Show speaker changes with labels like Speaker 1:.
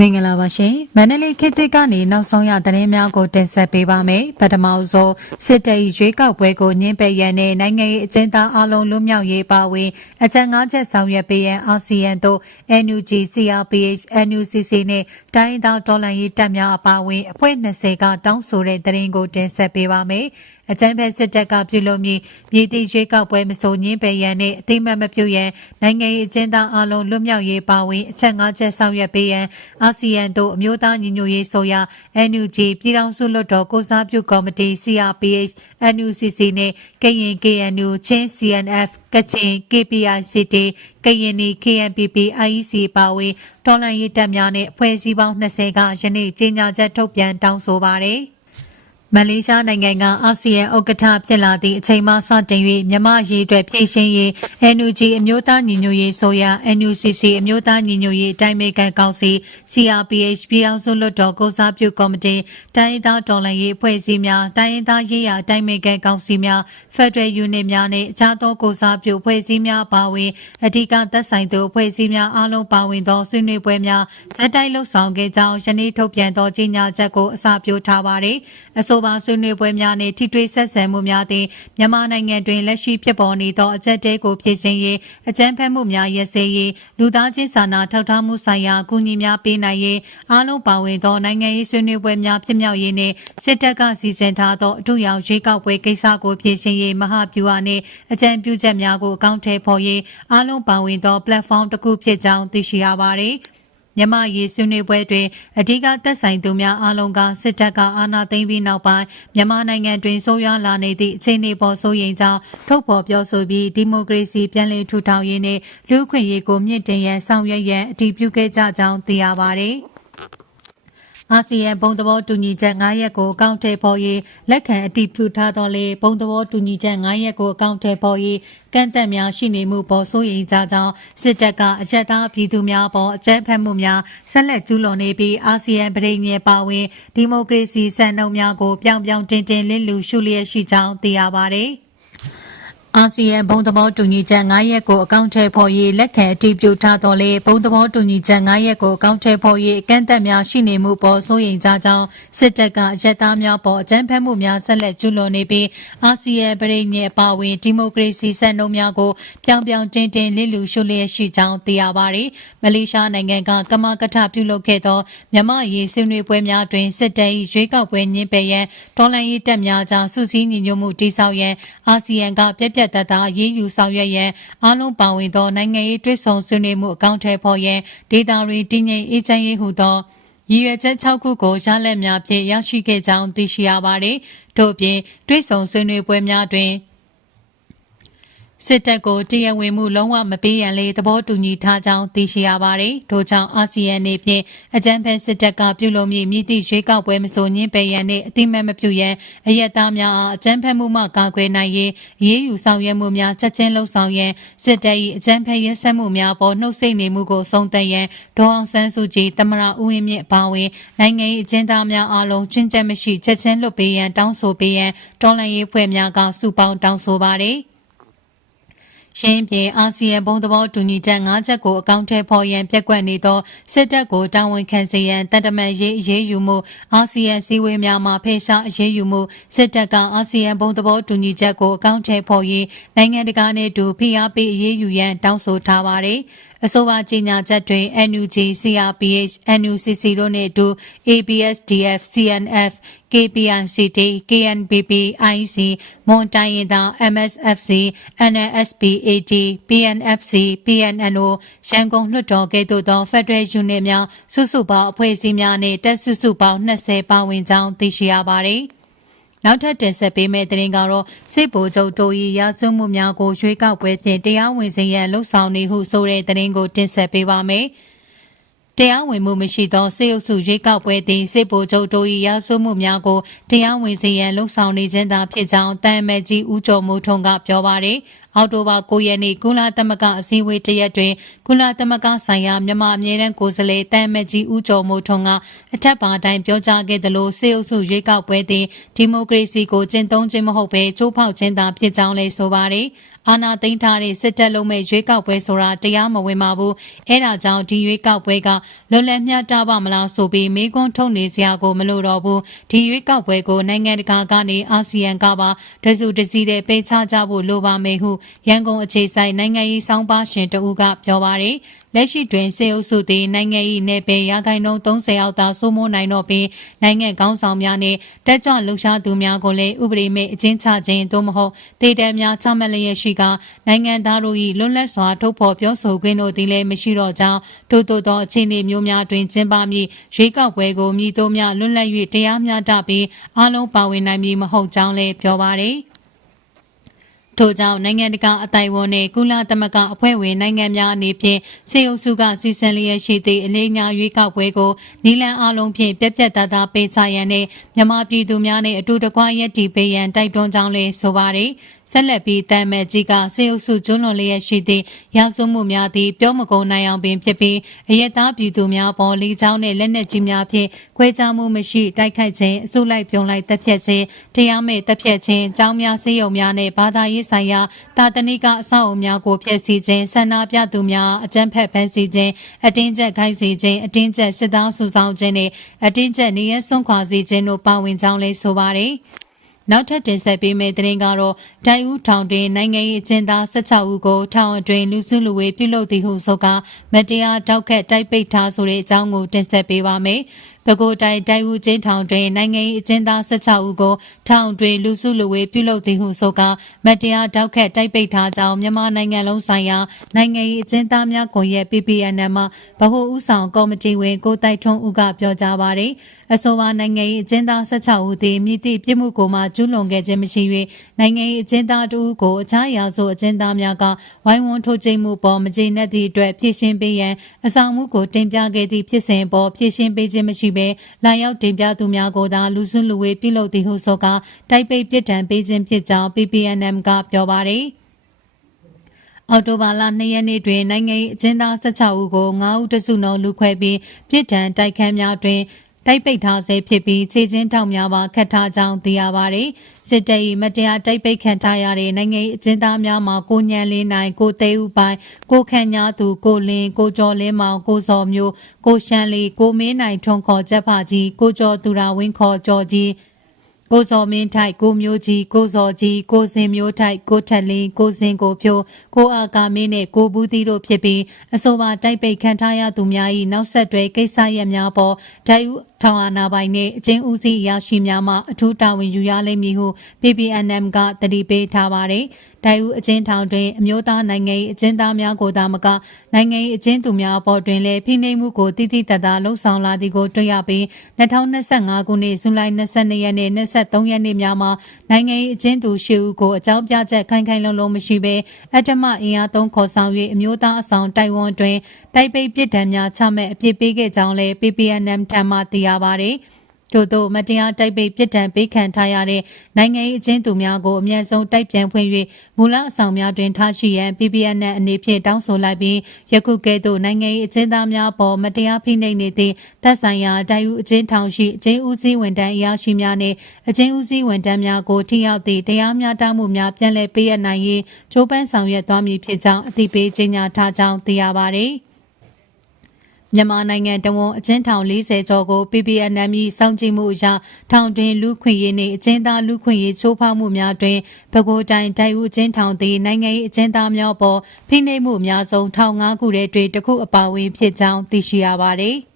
Speaker 1: မင်္ဂလာပါရှင်မန္တလေးခေတ်သစ်ကနေနောက်ဆုံးရသတင်းများကိုတင်ဆက်ပေးပါမယ်ပထမဆုံးစစ်တပ်၏ရွေးကောက်ပွဲကိုညှင်းပယ်ရန်နဲ့နိုင်ငံရေးအကျဉ်းသားအလုံးလွတ်မြောက်ရေးပါဝင်အကြံငါးချက်ဆောင်ရွက်ပေးရန်အာဆီယံတို့ NUG CRPH NUCC နဲ့တိုင်းဒေသတော်လှန်ရေးတပ်များအပါအဝင်အဖွဲ့20ကတောင်းဆိုတဲ့သတင်းကိုတင်ဆက်ပေးပါမယ် အကြမ်းဖက်စစ်တပ်ကပြုလုပ်မည်ပြည်သူရွေးကောက်ပွဲမဆိုညင်းပယ်ရန်နှင့်အသိမှတ်မပြုရန်နိုင်ငံရေးအကျဉ်းသားအလုံးလွတ်မြောက်ရေးပါဝင်အချက်၅ချက်ဆောင်ရွက်ပေးရန်အာဆီယံတို့အမျိုးသားညီညွတ်ရေးဆိုရာ NUG ပြည်ထောင်စုလွှတ်တော်ကိုစားပြုကော်မတီ CRPH NUCC နဲ့ကရင် KNU ချင်း CNF ကချင် KPICT ကရင်နီ KNPP IEC ပါဝင်တော်လှန်ရေးတပ်များနဲ့အဖွဲ့အစည်းပေါင်း20ကယနေ့ကြေညာချက်ထုတ်ပြန်တောင်းဆိုပါတယ်။ မလေးရှားနိုင်ငံကအာဆီယံဥက္ကဋ္ဌဖြစ်လာသည့်အချိန်မှစတင်၍မြမရေးအတွက်ဖြည့်ရှင်းရေး NUG အမျိုးသားညီညွတ်ရေးဆိုရာ NUCC အမျိုးသားညီညွတ်ရေးအတိုင်းအမြခံကောင်စီ CRPH ပြည်ထောင်စုလွှတ်တော်ကိုစားပြုကော်မတီတိုင်းရင်းသားတော်လှန်ရေးအဖွဲ့အစည်းများတိုင်းရင်းသားရေးရာအတိုင်းအမြခံကောင်စီများဖက်ဒရယ်ယူနစ်များနဲ့အခြားသောကိုစားပြုအဖွဲ့အစည်းများပါဝင်အဓိကသက်ဆိုင်သူအဖွဲ့အစည်းများအားလုံးပါဝင်သောဆွေးနွေးပွဲများဇက်တိုက်လှုပ်ဆောင်ခဲ့ကြောင်းယနေ့ထုတ်ပြန်သောကြေညာချက်ကိုအစပြုထားပါသည်အဆိုပါဆွေးနွေးပွဲများနှင့်ထိတွေ့ဆက်ဆံမှုများသည်မြန်မာနိုင်ငံတွင်လက်ရှိဖြစ်ပေါ်နေသောအကြက်တဲကိုဖြည့်ဆင်းရေးအကြမ်းဖက်မှုများရပ်စဲရေးလူသားချင်းစာနာထောက်ထားမှုဆိုင်ရာအကူအညီများပေးနိုင်ရေးအားလုံးပါဝင်သောနိုင်ငံရေးဆွေးနွေးပွဲများဖြစ်မြောက်ရေးနှင့်စစ်တပ်ကစီစဉ်ထားသောအထူးရောင်ရွေးကောက်ပွဲကိစ္စကိုဖြည့်ဆင်းရေးမဟာဗျူဟာနှင့်အကြံပြုချက်များကိုအကောင့်ထဲပေါ်ရေးအားလုံးပါဝင်သော platform တစ်ခုဖြစ်ကြောင်းသိရှိရပါသည် မြမရေးဆွေးနွေးပွဲတွင်အဓိကသက်ဆိုင်သူများအားလုံးကစစ်တပ်ကအာဏာသိမ်းပြီးနောက်ပိုင်းမြန်မာနိုင်ငံတွင်ဆိုးရွားလာနေသည့်အခြေအနေပေါ်စိုးရိမ်ကြောင်းထုတ်ဖော်ပြောဆိုပြီးဒီမိုကရေစီပြန်လည်ထူထောင်ရေးနှင့်လူ့အခွင့်အရေးကိုမြင့်တင်ရန်ဆောင်ရွက်ရန်အတည်ပြုခဲ့ကြကြောင်းသိရပါသည် အာဆီယံဘုံသဘောတူညီချက်9ရက်ကိုအကောင့်ထဲပေါ်ရေးလက်ခံအတည်ပြုထားတော်လေဘုံသဘောတူညီချက်9ရက်ကိုအကောင့်ထဲပေါ်ရေးကန့်သက်များရှိနေမှုပေါ်စိုးရိမ်ကြကြောင်းစစ်တပ်ကအရက်သားပြည်သူများပေါ်အကြမ်းဖက်မှုများဆက်လက်ကျူးလွန်နေပြီးအာဆီယံပြည်ညင်ပါဝင်ဒီမိုကရေစီစံနှုန်းများကိုပြောင်ပြောင်တင်တင်လစ်လူရှုလျက်ရှိကြောင်းသိရပါတယ်။ အာဆီယံဘုံသဘောတူညီချက်9ရက်ကိုအကောင့်ထဲပေါ်ရေးလက်ခံအတည်ပြုထားတော်လေဘုံသဘောတူညီချက်9ရက်ကိုအကောင့်ထဲပေါ်ရေးအကန့်အသတ်များရှိနေမှုပေါ်စိုးရိမ်ကြကြောင်းစစ်တပ်ကရက်သားများပေါ်အကြမ်းဖက်မှုများဆက်လက်ကျူးလွန်နေပြီးအာဆီယံပြည်ညင်အပါအဝင်ဒီမိုကရေစီစံနှုန်းများကိုပြောင်ပြောင်တင်တင်လစ်လူရှုလျက်ရှိကြောင်းသိရပါတယ်။မလေးရှားနိုင်ငံကကမကထပြုလုပ်ခဲ့သောမြမရေးဆွေးနွေးပွဲများတွင်စစ်တပ်၏ရွေးကောက်ပွဲညှင်းပယ်ရန်ဒေါ်လာရေးတပ်များကြားစုစည်းညီညွတ်မှုတည်ဆောက်ရန်အာဆီယံကပြက်ပြက်သက်သားရေးယူဆောင်ရွက်ရန်အားလုံးပါဝင်သောနိုင်ငံရေးတွဲဆောင်ဆွေးနွေးမှုအကောင့်ထဲပေါ်ရန်ဒေတာရီတည်ငြိမ်အေးချမ်းရေးဟုသောရည်ရွယ်ချက်6ခုကိုရလက်များဖြင့်ရရှိခဲ့ကြောင်းသိရှိရပါသည်။ထို့ပြင်တွဲဆောင်ဆွေးနွေးပွဲများတွင် စစ်တပ်ကိုတရားဝင်မှုလုံးဝမပေးရန်လေသဘောတူညီထားကြောင်းသိရှိရပါတယ်။ထို့ကြောင့်အာဆီယံနေဖြင့်အကြံဖက်စစ်တပ်ကပြုလုပ်မည့်မြစ်တိရွေးကောက်ပွဲမဆိုညင်းပယ်ရန်နှင့်အတိမတ်မပြုရန်အယက်သားများအားအကြံဖက်မှုမှကာကွယ်နိုင်ရေးရေးယူဆောင်ရွက်မှုများချက်ချင်းလှုပ်ဆောင်ရန်စစ်တပ်၏အကြံဖက်ရဲစက်မှုများပေါ်နှုတ်ဆက်နေမှုကိုဆုံးသက်ရန်ဒေါအောင်ဆန်းစုကြည်တမရဦးဝင်းမြင့်အပါအဝင်နိုင်ငံ၏အကျဉ်းသားများအားလုံးချင်းချက်မရှိချက်ချင်းလွတ်ပေးရန်တောင်းဆိုပေးရန်တော်လှန်ရေးဖွဲ့များကစုပေါင်းတောင်းဆိုပါသည်။ ရှင်းပြည်အာဆီယံဘုံသဘောတူညီချက်၅ချက်ကိုအကောင့်ထဲပေါ်ရန်ပြက်ကွက်နေသောစစ်တပ်ကိုတာဝန်ခံစေရန်တန်တမန်ရေးအရေးယူမှုအာဆီယံစည်းဝေးများမှာဖေရှားအရေးယူမှုစစ်တပ်ကအာဆီယံဘုံသဘောတူညီချက်ကိုအကောင့်ထဲပေါ်ရေးနိုင်ငံတကာနဲ့တူဖိအားပေးအရေးယူရန်တောင်းဆိုထားပါတယ်။အဆိုပါကြေညာချက်တွင် NUG CRPH NUCC တို့နှင့်အတူ ABSDF CNF KPICT KNPP IC မွန်တိုင်းရင်သာ MSFC NNSP AT PNFC PNNO ရန်ကုန်လွှတ်တော်ကဲ့သို့သော Federal Unit များစုစုပေါင်းအဖွဲ့အစည်းများနှင့်တက်စုစုပေါင်း20ပါဝင်ကြောင်းသိရှိရပါသည်။ နောက်ထပ်တင်ဆက်ပေးမယ့်သတင်းကတော့စစ်ဗိုလ်ချုပ်တို့၏ရာဇဝမှုများကိုရွေးကောက်ပွဲဖြင့်တရားဝင်စေရန်လှုံ့ဆော်နေဟုဆိုတဲ့သတင်းကိုတင်ဆက်ပေးပါမယ်။တရားဝင်မှုမရှိသောစေအုပ်စုရွေးကောက်ပွဲသည်စစ်ဗိုလ်ချုပ်တို့၏ရာဇဝမှုများကိုတရားဝင်စေရန်လှုံ့ဆော်နေခြင်းသာဖြစ်ကြောင်းတန်အမတ်ကြီးဦးကျော်မိုးထွန်းကပြောပါရယ် အော်တိုဘာ9ရက်နေ့ကုလသမဂ္ဂအစည်းအဝေးတရက်တွင်ကုလသမဂ္ဂဆိုင်ရာမြန်မာအမြဲတမ်းကိုယ်စားလှယ်တန်မတ်ကြီးဦးကျော်မိုးထွန်းကအထက်ပါတိုင်းပြောကြားခဲ့သလိုစေအုပ်စုရွေးကောက်ပွဲသည်ဒီမိုကရေစီကိုကျင့်သုံးခြင်းမဟုတ်ဘဲချိုးဖောက်ခြင်းသာဖြစ်ကြောင်းလည်းဆိုပါရယ်အာဏာသိမ်းထားတဲ့စစ်တပ်လုံးမဲ့ရွေးကောက်ပွဲဆိုတာတရားမဝင်ပါဘူးအဲဒါကြောင့်ဒီရွေးကောက်ပွဲကလွတ်လပ်မျှတပါမလားဆိုပြီးမေးခွန်းထုတ်နေစရာကိုမလိုတော့ဘူးဒီရွေးကောက်ပွဲကိုနိုင်ငံတကာကနေအာဆီယံကပါတစုတစည်းတဲ့ပေးချကြဖို့လိုပါမယ်ဟုရန်ကုန်အခြေဆိုင်နိုင်ငံရေးစောင်းပါရှင်တဦးကပြောပါတယ်လက်ရှိတွင်စေအုပ်စုသည်နိုင်ငံ၏နယ်ပယ်ရာခိုင်နှုန်း30အောက်သာစိုးမိုးနိုင်တော့ပြီးနိုင်ငံကောင်းဆောင်များနှင့်တက်ကြွလှုပ်ရှားသူများကိုလည်းဥပဒေမဲ့အကျဉ်းချခြင်းသို့မဟုတ်ဒေတံများချမှတ်လျက်ရှိကနိုင်ငံသားတို့၏လွတ်လပ်စွာထုတ်ဖော်ပြောဆိုခွင့်တို့သည်လည်းမရှိတော့ကြောင်းထို့သောသောအခြေအနေမျိုးများတွင်ကျင်းပမည်ရွေးကောက်ပွဲကိုမြည်သောများလွတ်လပ်၍တရားမျှတပြီးအားလုံးပါဝင်နိုင်မည်မဟုတ်ကြောင်းလည်းပြောပါရယ် ထို့ကြောင့်နိုင်ငံတကာအတိုင်ဝန်နှင့်ကုလသမဂ္ဂအဖွဲ့ဝင်နိုင်ငံများအနေဖြင့်စေအုပ်စုကစီစဉ်လျက်ရှိသည့်အလေးညာရွေးကောက်ပွဲကိုနီလန်အလုံးဖြင့်ပြက်ပြက်သားသားပေးချရန်နှင့်မြန်မာပြည်သူများနှင့်အတူတကွရက်တီပေးရန်တိုက်တွန်းကြောင်းလည်းဆိုပါရယ် ဆက်လက်ပြီးတမ်မဲကြီးကစေအုပ်စုကျွလွန်လျက်ရှိသည့်ရာဇဝမှုများသည့်ပြောမကုန်နိုင်အောင်ပင်ဖြစ်ပြီးအယက်သားပြည်သူများပေါ်လီချောင်းနှင့်လက်နက်ကြီးများဖြင့်ခွဲခြားမှုမရှိတိုက်ခိုက်ခြင်းအစုလိုက်ပြုံလိုက်တပ်ဖြတ်ခြင်းတရားမဲ့တပ်ဖြတ်ခြင်းအကြောင်းများစေယုံများနှင့်ဘာသာရေးဆိုင်ရာတာတနိကအဆောက်အအုံများကိုဖျက်ဆီးခြင်းဆန္ဒပြသူများအကြမ်းဖက်ဖမ်းဆီးခြင်းအတင်းကျပ်ခိုင်းစေခြင်းအတင်းကျပ်စစ်သားစုဆောင်ခြင်းနှင့်အတင်းကျပ်နေရဆွန့်ခွာစေခြင်းတို့ပါဝင်ကြောင်းလည်းဆိုပါတယ်။ နောက်ထပ်တင်ဆက်ပေးမယ့်သတင်းကတော့ဒိုင်ဦးထောင်တွင်နိုင်ငံရေးအကျဉ်းသား16ဦးကိုထောင်အတွင်းလူစုလူဝေးပြုလုပ်သည်ဟုဆိုကာမတရားတောက်ခတ်တိုက်ပိတ်ထားဆိုတဲ့အကြောင်းကိုတင်ဆက်ပေးပါမယ်။ပဲခူးတိုင်းဒိုင်ဦးကျင်းထောင်တွင်နိုင်ငံရေးအကျဉ်းသား16ဦးကိုထောင်တွင်လူစုလူဝေးပြုလုပ်သည်ဟုဆိုကာမတရားတောက်ခတ်တိုက်ပိတ်ထားကြောင်းမြန်မာနိုင်ငံလုံးဆိုင်ရာနိုင်ငံရေးအကျဉ်းသားများကွန်ရက် PPN မှဗဟိုဦးဆောင်ကော်မတီဝင်ကိုတိုက်ထွန်းဦးကပြောကြားပါတယ်။ အဆိုပါနိုင်ငံရေးအကျဉ်းသား16ဦးသည်မြစ်သည့်ပြစ်မှုကိုမှကျူးလွန်ခဲ့ခြင်းမရှိ၍နိုင်ငံရေးအကျဉ်းသားတဦးကိုအခြားရာဇဝအကျဉ်းသားများကဝိုင်းဝန်းထိုးကျိတ်မှုပေါ်မကျေနပ်သည့်အတွက်ဖြည့်ရှင်းပေးရန်အဆောင်မှုကိုတင်ပြခဲ့သည့်ဖြစ်စဉ်ပေါ်ဖြည့်ရှင်းပေးခြင်းမရှိဘဲလာရောက်တင်ပြသူများကိုသာလူစွန်းလူဝေးပြုလုပ်သည်ဟုဆိုကာတိုက်ပိတ်ပြစ်ဒဏ်ပေးခြင်းဖြစ်ကြောင်း PPNM ကပြောပါရယ်အော်တိုဘာလ2ရက်နေ့တွင်နိုင်ငံရေးအကျဉ်းသား16ဦးကို9ဦးတစုနှုန်းလူခွဲပြီးပြစ်ဒဏ်တိုက်ခန်းများတွင် တိုက်ပိတ်ထားဆဲဖြစ်ပြီးခြေချင်းထောက်များပါခတ်ထားကြောင်းသိရပါတယ်။စစ်တပ်၏မတရားတိုက်ပိတ်ခံထားရတဲ့နိုင်ငံရေးအကျဉ်းသားများမှာကိုညံလင်းနိုင်ကိုသေးဦးပိုင်ကိုခန့်ညာသူကိုလင်းကိုကျော်လင်းမောင်ကိုစော်မျိုးကိုရှမ်းလီကိုမင်းနိုင်ထွန်းခေါ်ချက်ဖကြီးကိုကျော်သူရာဝင်းခေါ်ကျော်ကြီး ကိုစော်မင်းထိုက်ကိုမျိုးကြီးကိုစော်ကြီးကိုစင်မျိုးထိုက်ကိုထက်လင်းကိုစင်ကိုဖြိုးကိုအာကာမင်းနဲ့ကိုဘူးသီးတို့ဖြစ်ပြီးအဆိုပါတိုက်ပိတ်ခံထားရသူများ၏နောက်ဆက်တွဲကိစ္စရပ်များပေါ်ဒိုင်ဦးထောင်အာဏာပိုင်နှင့်အကျဉ်းဦးစီးအရာရှိများမှအထူးတာဝန်ယူရလိမ့်မည်ဟု PPNM ကတတိပေးထားပါသည်ဒိုင်ဦးအကျဉ်းထောင်တွင်အမျိုးသားနိုင်ငံရေးအကျဉ်းသားများကိုသာမကနိုင်ငံရေးအကျဉ်းသူများအပေါ်တွင်လည်းဖိနှိပ်မှုကိုတိတိတတ်တာလှုံ့ဆော်လာသည်ကိုတွေ့ရပြီး2025ခုနှစ်ဇူလိုင်22ရက်နေ့23ရက်နေ့များမှာနိုင်ငံရေးအကျဉ်းသူ၈ဦးကိုအကြောင်းပြချက်ခိုင်ခိုင်လုံလုံမရှိဘဲအတ္တမအင်အားသုံးခေါ်ဆောင်၍အမျိုးသားအဆောင်တိုင်ဝမ်တွင်တိုက်ပိတ်ပြစ်ဒဏ်များချမှတ်အပြစ်ပေးခဲ့ကြောင်းလည်း PPNM ထံမှသိရပါသည် ထို့သောမတရားတိုက်ပိတ်ပြစ်ဒဏ်ပေးခံထားရတဲ့နိုင်ငံရေးအကျဉ်းသူများကိုအမြတ်ဆုံးတိုက်ပြန်ဖွင့်၍မူလအဆောင်များတွင်ထားရှိရန် PPN နဲ့အနေဖြင့်တောင်းဆိုလိုက်ပြီးယခုကဲ့သို့နိုင်ငံရေးအကျဉ်းသားများပေါ်မတရားဖိနှိပ်နေသည့်တပ်ဆိုင်ရာတိုင်ယူအကျဉ်းထောင်ရှိအကျဉ်းဦးစီးဝန်ထမ်းအရာရှိများနှင့်အကျဉ်းဦးစီးဝန်ထမ်းများကိုထိရောက်သည့်တရားမျှတမှုများပြန်လည်ပေးအပ်နိုင်ရေးကြိုးပမ်းဆောင်ရွက်သွားမည်ဖြစ်ကြောင်းအသိပေးကြေညာထားကြောင်းသိရပါသည် မြန်မာနိုင်ငံတဝန်အကျဉ်းထောင်40ကျော်ကို PPNM ၏စောင့်ကြည့်မှုအရထောင်တွင်လူခွင့်ရေးနှင့်အကျဉ်းသားလူခွင့်ရေးချိုးဖောက်မှုများတွင်ပဲခူးတိုင်းဒိုင်ဦးအကျဉ်းထောင်သည်နိုင်ငံရေးအကျဉ်းသားများပေါ်ဖိနှိပ်မှုအများဆုံးထောင်၅ခုထဲတွင်တစ်ခုအပါအဝင်ဖြစ်ကြောင်းသိရှိရပါသည်။